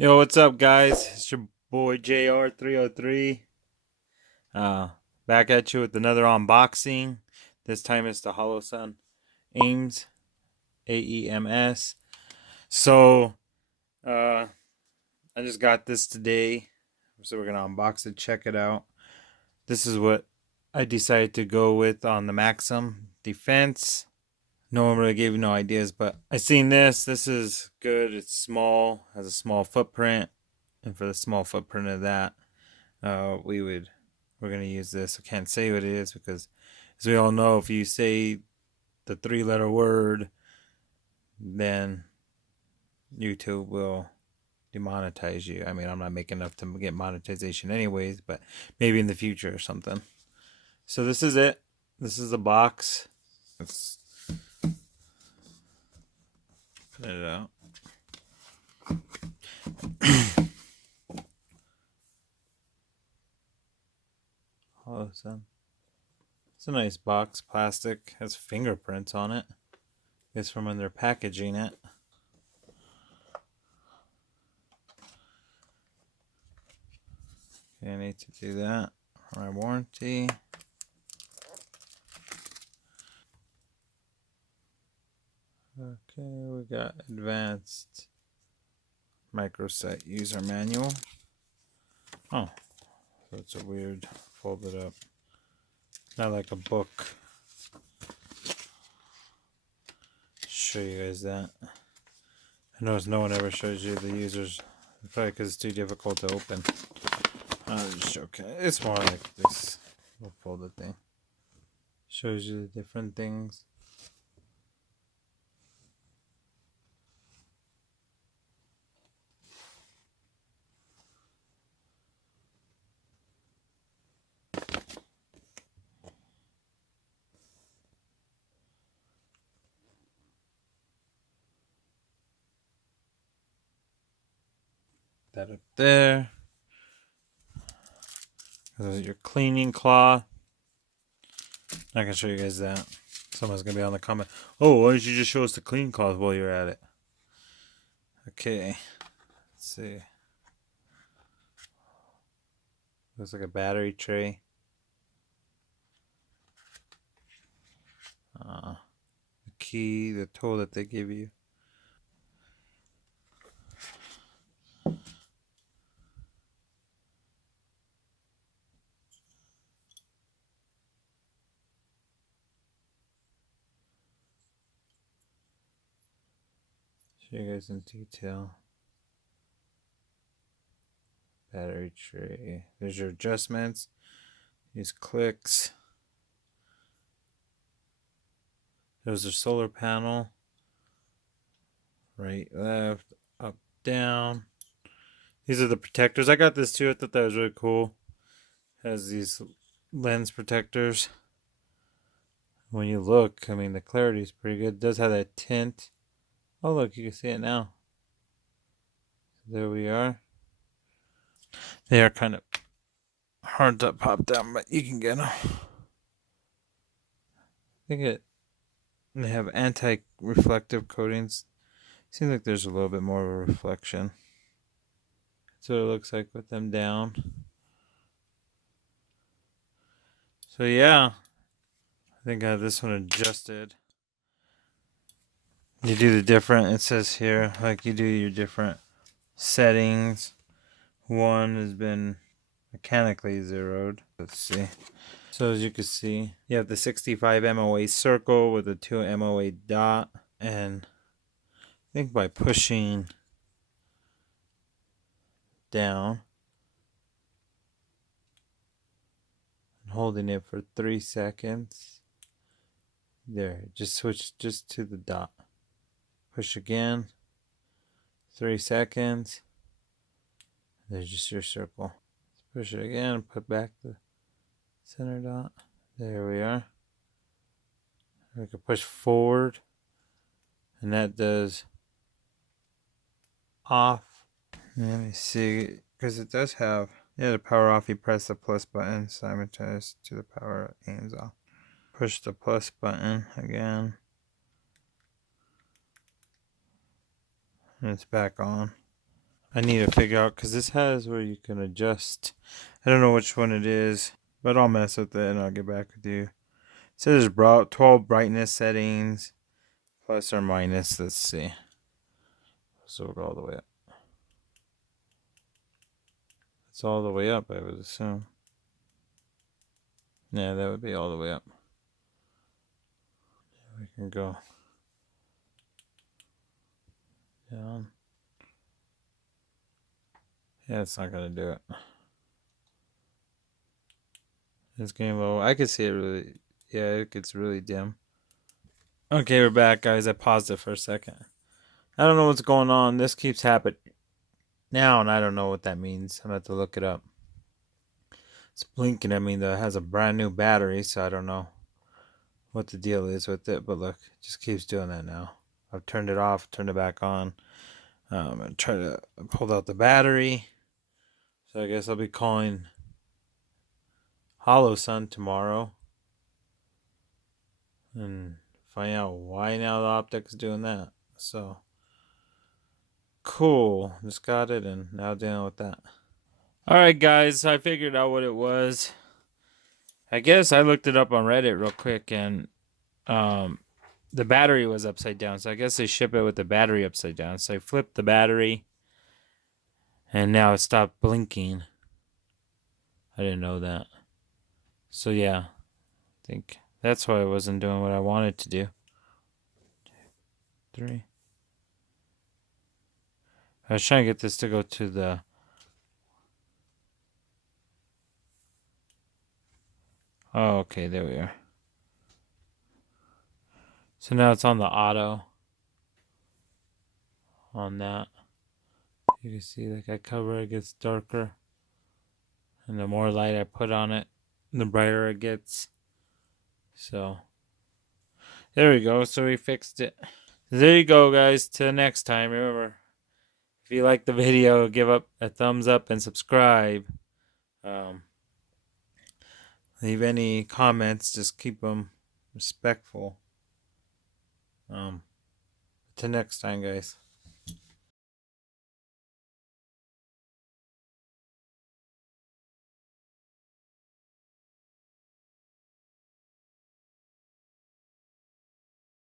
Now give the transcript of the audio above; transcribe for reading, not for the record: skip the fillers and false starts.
Yo, what's up, guys? It's your boy JR303. Uh, Back at you with another unboxing. This time it's the Holosun AEMS, A.E.M.S. So, I just got this today, so we're gonna unbox it, check it out. This is what I decided to go with on the Maxim Defense. No one really gave me no ideas, but I seen this. This is good. It's small, has a small footprint, and for the small footprint of that, we're gonna use this. I can't say what it is because, as we all know, if you say the three-letter word, then YouTube will demonetize you. I mean, I'm not making enough to get monetization anyways, but maybe in the future or something. So this is it. This is the box. Let's put it out. Holosun. It's a nice box, plastic, has fingerprints on it. Guess from when they're packaging it. Okay, I need to do that. My warranty. Okay, we got advanced microsite user manual. Oh, that's a weird folded up. Not like a book. Show you guys that. I notice no one ever shows you the users. Probably because it's too difficult to open. I'll just show you. It's more like this little folded thing. Shows you the different things. That up there. This is your cleaning cloth. I can show you guys that. Someone's gonna be on the comment. Oh, why don't you just show us the clean cloth while you're at it? Okay. Let's see. Looks like a battery tray. The key, the tool that they give you. Show you guys in detail. Battery tray. There's your adjustments. These clicks. There's a solar panel. Right, left, up, down. These are the protectors. I got this too. I thought that was really cool. Has these lens protectors. When you look, I mean, the clarity is pretty good. It does have that tint. Oh, look, you can see it now. There we are. They are kind of hard to pop down, but you can get them. They have anti-reflective coatings. Seems like there's a little bit more of a reflection. That's what it looks like with them down. So yeah, I think I have this one adjusted. You do the different, it says here, like you do your different settings. One has been mechanically zeroed. Let's see. So as you can see, you have the 65 MOA circle with a 2 MOA dot. And I think by pushing down and holding it for 3 seconds, there, just switch just to the dot. Push again, 3 seconds. There's just your circle. Let's push it again, put back the center dot. There we are. We can push forward, and that does off. Let me see, because it does have, yeah, the power off. You press the plus button, simultaneous to the power aims off. Push the plus button again, and it's back on. I need to figure out, because this has where you can adjust. I don't know which one it is, but I'll mess with it and I'll get back with you. It says there's 12 brightness settings, plus or minus. Let's see. So we'll go all the way up. It's all the way up, I would assume. Yeah, that would be all the way up. We can go down. Yeah, it's not going to do it. It's getting low. I can see it really. Yeah, it gets really dim. Okay, we're back, guys. I paused it for a second. I don't know what's going on. This keeps happening now, and I don't know what that means. I'm going to have to look it up. It's blinking at me that it has a brand new battery, so I don't know what the deal is with it. But look, it just keeps doing that now. I've turned it off, turned it back on. And try to pull out the battery. So I guess I'll be calling Holosun tomorrow and find out why now the optic's doing that. So cool. Just got it and now dealing with that. Alright guys, I figured out what it was. I guess I looked it up on Reddit real quick and the battery was upside down. So I guess they ship it with the battery upside down. So I flipped the battery and now it stopped blinking. I didn't know that. So yeah, I think that's why I wasn't doing what I wanted to do. 2, 3. I was trying to get this to go to the... Oh, okay, there we are. So now it's on the auto. On that. You can see like I cover it gets darker. And the more light I put on it, the brighter it gets. So there we go. So we fixed it. There you go, guys. Till next time. Remember, if you like the video, give up a thumbs up and subscribe. Leave any comments. Just keep them respectful. Till next time, guys.